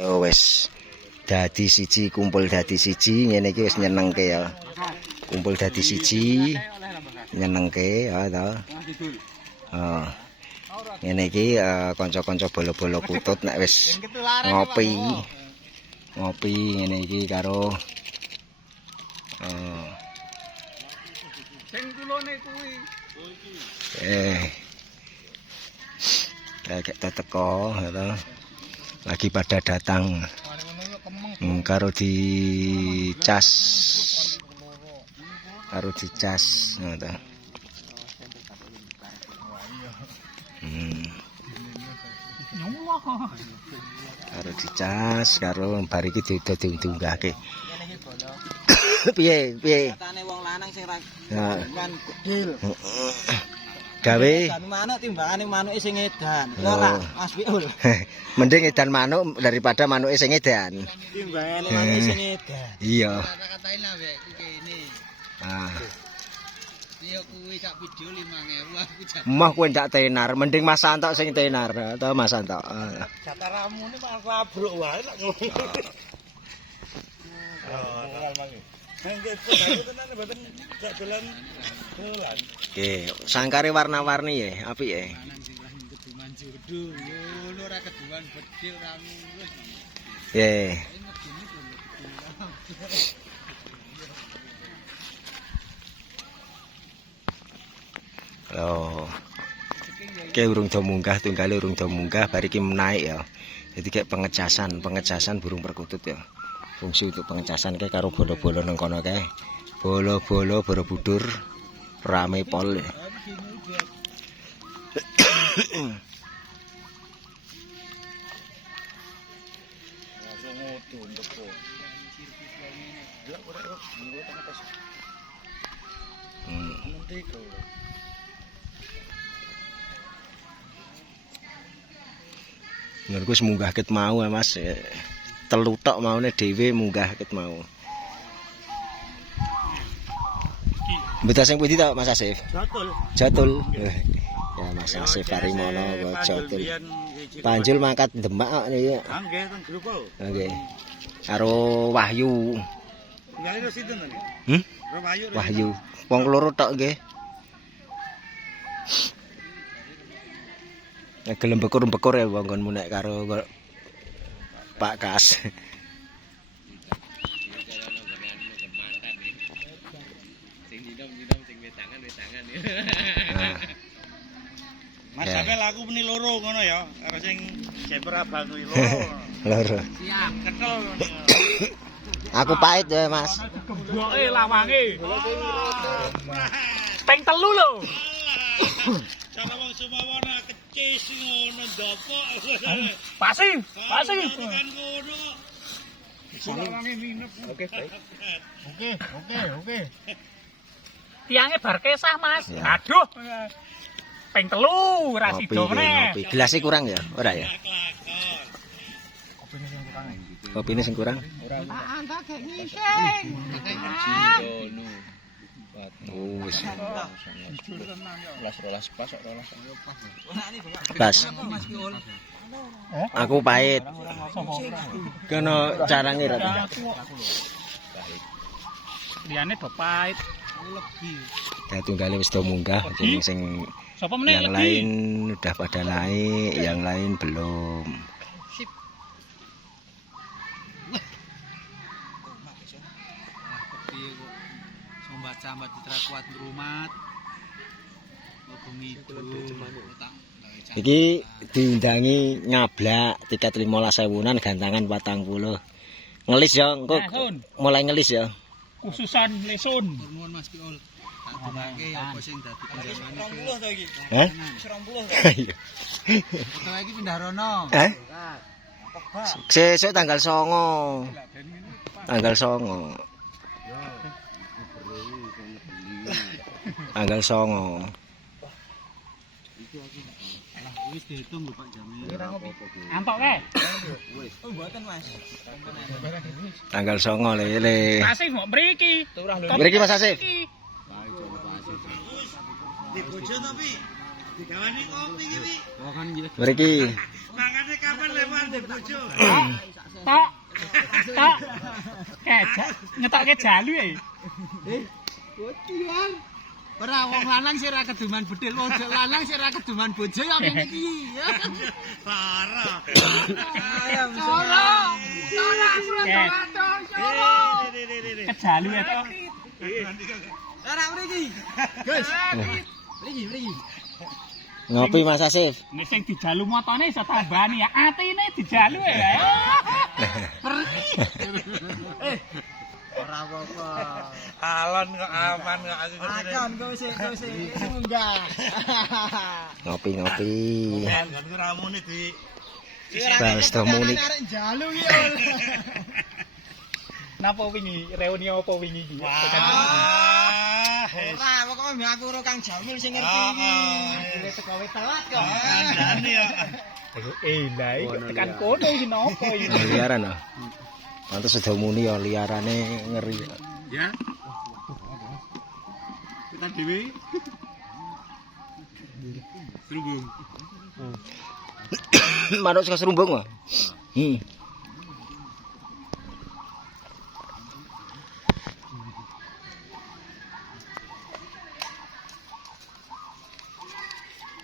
Yo wis dadi siji, kumpul dadi siji, ngene iki wis nyenengke ya. Kumpul dadi siji, nyenengke ya to. Oh. Ngene iki kanca-kanca bolo-bolo kutut nek wis ngopi. Ngopi ngene iki karo sing tulone kuwi. Kayak teko ya to. Lagi pada datang karo dicas ngono. Karo dicas karo bar iki diunggahke. Piye? Katane wong lanang sing ra kan kecil. Gawe Manuk timbangane manuke sing edan. Ora, Mas Biul. mending edan manuk daripada manuke sing edan. Timbangane manuke sing edan. Iya. Kata-katain lah wek kene. Iya kuwi sak video 5.000 aku jan. Mah kowe ndak tenar, mending Mas Santok sing tenar, to Mas Santok. Jataramune malah labruk wae tak ngono. Oke, sangkare warna-warni ya, apik ya. Keduman jodoh, ngono ora keduman bedil ora ngurus. Nggih. Oh. Oke, urung do munggah, tunggale urung do munggah, bar iki menaik ya. Jadi kayak pengecasan burung perkutut ya. Fungsi untuk pengecasan kayak karo bolo-bolo nang kono kae. Bolo-bolo Borobudur rame pol ya. Menurutku semunggah ket mau ya Mas. Telu tok maune dhewe munggah ket mau. Mbeta sing pundi tok Mas Asif? Jatul. Ya Mas Asif Parimono kok Jatul. Panjul mangkat Demak kok niki. Nggih, ten grupo. Nggih. Karo Wahyu. Nggale sinten to Hmm? Wahyu. Wong loro tok nggih. Nek gelem bekur-bekur ya wonggonmu nek karo Pak Kas. Sing didom sing wetangan ya. Mas sampe laku meni loro ngono ya, karo sing jeper abang kuwi loro. Loro. Siap, ketel ngono. Aku pahit ya Mas. Geboke lawange. Ping 3 lho. Cara wong Sumawana kecis ngono ndopok. Pasif. Kan ngono. Lawange minep. Oke, baik. Oke. Tiange bar kesah, Mas. Aduh. Ping 3 ra sida meneh. Ngopi. Gelasnya kurang ya? Ora ya? Kopine sing kurang. Antak gek ngising. Oh, wis. Rolas pas kok rolas. Pas. Aku pahit. Kena cara ngirit. Liyane do pahit. Ya tunggale wis do munggah, sing Sapa meneh yang lain udah pada naik, yang lain belum. Sambat citra kuat ngrumat. Bengi itu. Iki diundangi nyablak tiket 15.000-an gantangan 40. Ngelis ya, engko mulai ngelis ya. Khususan lesun. Nuwun Mas Piol. Tak dibake apa sing dadi penjamane. 20 to iki. Hah? 20. Iya. Kita iki pindah rono. Hah? Sesuk tanggal 9. Tanggal 9. Tanggal 9. Wis dihitung lho Pak Jamil. Antok kae. Oh mboten Mas. Tanggal 9 le. Pasif kok mriki. Mriki Mas Asif. Di bojo to Pi? Digawani kopi iki Pi. Mriki. Mangane kapan lewat di bojo? Tok. Tok. Ngetokke jalu e. Botian. Ora wong lanang sing ora keduman bedhil, wong lanang sing ora keduman bojo ya ngene iki. Parah. Ora. Kejalu ya tok. Ora mriki. Gus. Mriki. Ngopi Mas Asif. Nek sing dijalu motone iso tambani ya. Atine dijalu ya. Ora apa-apa. Alon kok aman kok aku Akan kok sik munggah. Ngopi. kan ramune di Bales to muni. Arek njalu iki. Napa wingi reuni apa wingi iki? Ora, pokoke mbek aku karo Kang Jamil sing ngerti iki. Dhewe teko telat kok. Kandhane ya. Lah iki tekan kono iki napa iki? Liaran ah. Pantes sedo muni ya liarane ngeri. Ya. Kita dhewe. Serumbung. Manuk saka serumbung ah.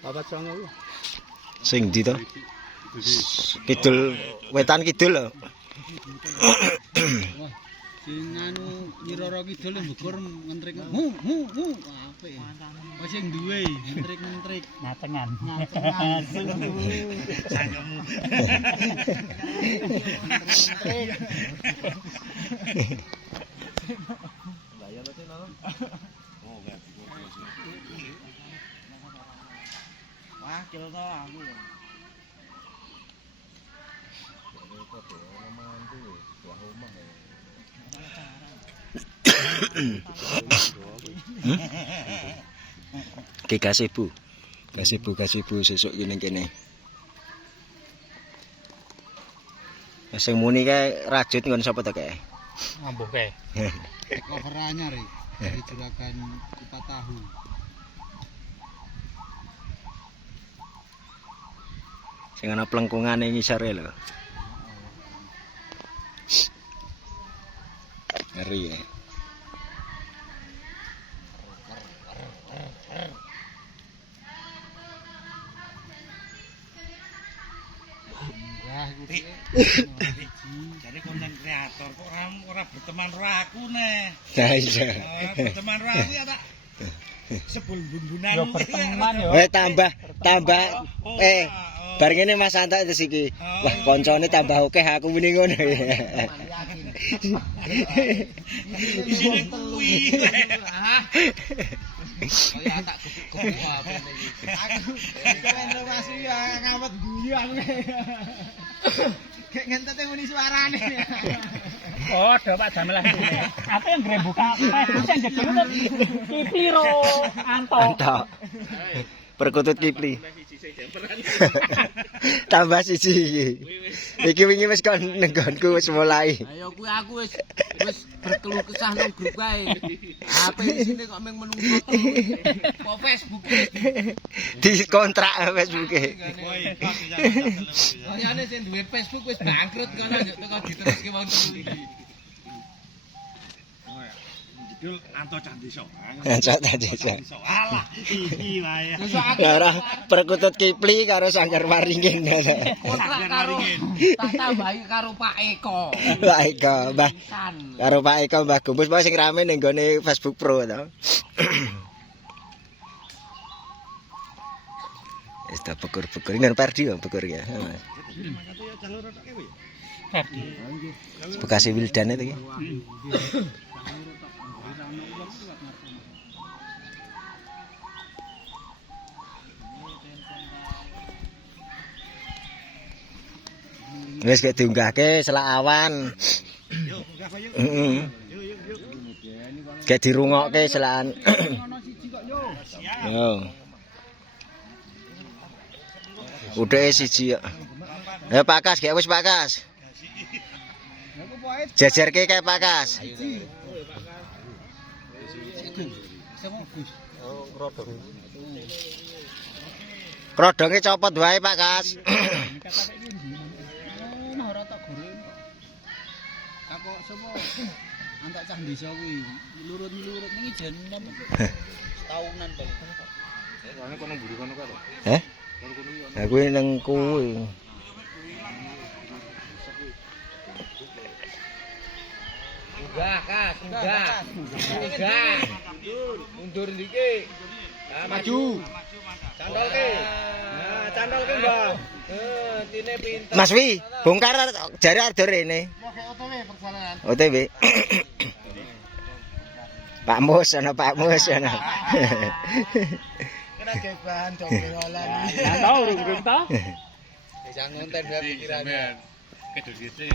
Babat songo. Sing ndi to? Kidul, wetan kidul lho. Sing anu Nyiroro Kidul mbukur ngentrik. Apik. Wis sing duwe ngentrik. Ngatengan. Sangemu. Wakil to aku. Ki gasibu sesuk kene. Sing muni kae rajut nggon sapa to kae? Ambuh kae. Cover anyar iki. Dari juragan Kupat Tahu. Sing ana plengkungane ngisore lho. Ngeri ya. Wah, iku Jadi konten kreator kok ora berteman karo aku neh. Nah iya. Ora berteman karo aku ya tak. Sebul bumbunan. Yo berteman yo. Tambah bar ngene Mas Santo terus iki. Wah, koncone tambah akeh aku muni ngono. Isine kuwi. kaya tak gubuk apa iki. Aku kene Mas ya ngawet guyu aku. Kayak ngentet muni suarane. Oh, Pak Jamil lah. Aku yang buka Facebook sing jedenge Kipli ro Anto. Perkutut Kipli. Tambah siji iki. Iki wingi wis kon nenggonku wis mulai. Ayo kuwi aku wis berkeluh kesah nang grup kae. HP isine kok mung menungso terus. Kok Facebook Di kontrak Facebook-e. Kayane sing duwe Facebook wis bangkrut kono yo teko diteruske wong telu iki. Judul Anto Candiso. Ngancak tadi. Alah, iki wae. Lara perkutut Kipli karo Sanggar Waringin. Kontrak karo tak tambahi karo Pak Eko. Pak Eko, Mbah. Kan. Karo Pak Eko Mbah Gumus wae sing rame ning gone Facebook Pro to. Wis ta pekur-pekur nang Perdi ya pekur ya. Bekasi Wildan itu iki. Wis gek diunggahke selak awan. Heeh. Gek dirungokke selakan. Yo. Udah siji ya. Ya Pak Kas, gek wis Pak Kas. Jajarke kayak Pak Kas. Krodonge copot wae Pak Kas. sapa? Antak cah desa kuwi. Lurut-lurut ning ijen nom. Tahunan to. Soalnya kono buru kono karo. Heh? Nah kuwi nang kuwi. Sudah, Kak, sudah. Sudah. Mundur dikit. Nah, maju. Candolke. Nah, candolke, Mbak. Tine pinter. Mas Wi, bongkar jare ado rene. OTW. Pak Mus ana Pak Mus ana. Kena gebahan cokolan. Nggak tahu urung to. Bisa ngonten dua pikirannya. Kedua sih.